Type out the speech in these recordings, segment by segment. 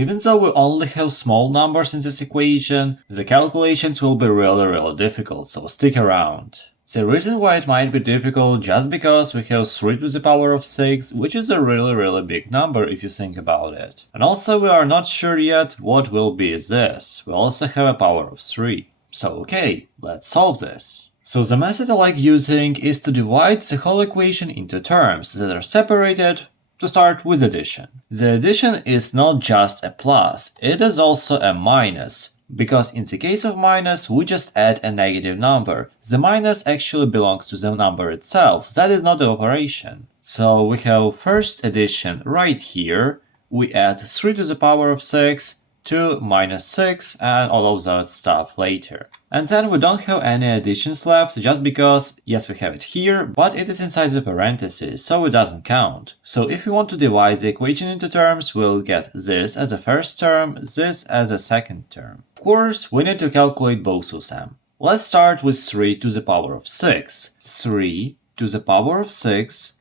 even though we only have small numbers in this equation, the calculations will be really difficult, so stick around. The reason why it might be difficult just because we have 3 to the power of 6, which is a really big number if you think about it. And also we are not sure yet what will be this. We also have a power of 3. So okay, let's solve this. So the method I like using is to divide the whole equation into terms that are separated. To start with addition. The addition is not just a plus, it is also a minus. Because in the case of minus, we just add a negative number. The minus actually belongs to the number itself, that is not the operation. So we have first addition right here. We add 3 to the power of 6 to minus 6 and all of that stuff later. And then we don't have any additions left just because, yes, we have it here, but it is inside the parentheses, so it doesn't count. So if we want to divide the equation into terms, we'll get this as a first term, this as a second term. Of course, we need to calculate both of them. Let's start with 3 to the power of 6. 3 to the power of 6,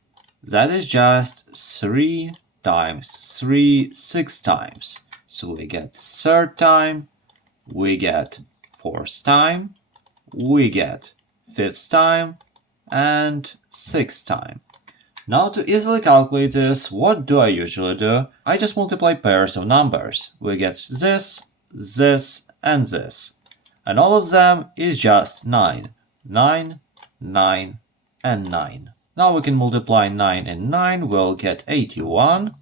that is just 3 times 3, 6 times. So we get third time, we get fourth time, we get fifth time, and sixth time. Now to easily calculate this, what do I usually do? I just multiply pairs of numbers. We get this, this, and this. And all of them is just 9. 9, 9, and 9. Now we can multiply 9 and 9, we'll get 81.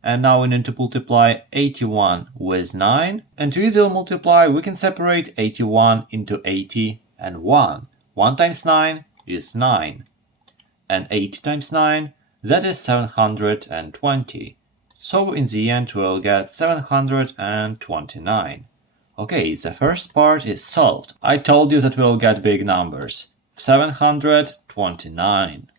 And now we need to multiply 81 with 9. And to easily multiply, we can separate 81 into 80 and 1. 1 times 9 is 9. And 80 times 9, that is 720. So in the end, we'll get 729. Okay, the first part is solved. I told you that we'll get big numbers. 729.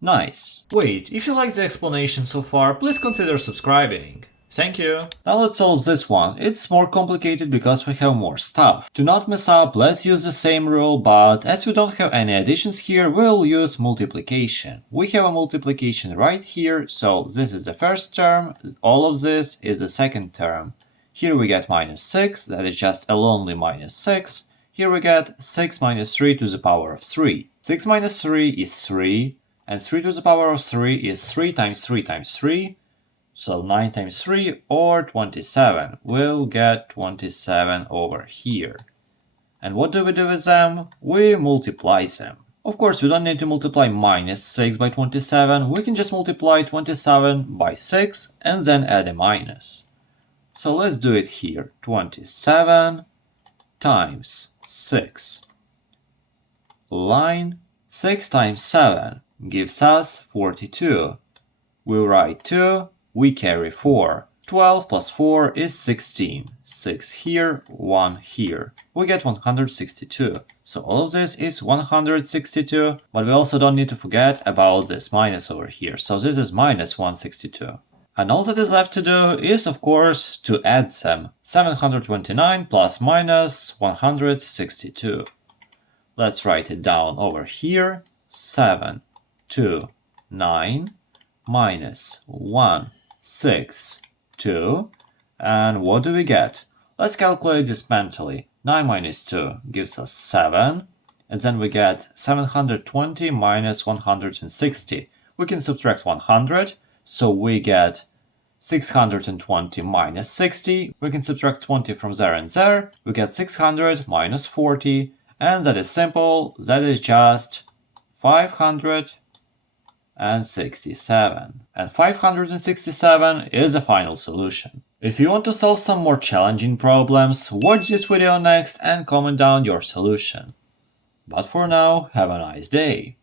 Nice. Wait, if you like the explanation so far, please consider subscribing. Thank you. Now let's solve this one. It's more complicated because we have more stuff. To not mess up, let's use the same rule, but as we don't have any additions here, we'll use multiplication. We have a multiplication right here, so this is the first term, all of this is the second term. Here we get minus 6, that is just a lonely minus 6. Here we get 6 minus 3 to the power of 3. 6 minus 3 is 3. And 3 to the power of 3 is 3 times 3 times 3, so 9 times 3 or 27. We'll get 27 over here. And what do we do with them? We multiply them. Of course, we don't need to multiply minus 6 by 27, we can just multiply 27 by 6 and then add a minus. So let's do it here. 27 times 6. Line 6 times 7. Gives us 42. We write 2, we carry 4. 12 plus 4 is 16. 6 here, 1 here. We get 162. So all of this is 162, but we also don't need to forget about this minus over here. So this is minus 162. And all that is left to do is, of course, to add them. 729 plus minus 162. Let's write it down over here. 7, 2, 9, minus 1, 6, 2. And what do we get? Let's calculate this mentally. 9 minus 2 gives us 7. And then we get 720 minus 160. We can subtract 100, so we get 620 minus 60. We can subtract 20 from there and there. We get 600 minus 40. And that is simple. That is just 567. And 567 is the final solution. If you want to solve some more challenging problems, watch this video next and comment down your solution. But for now, have a nice day.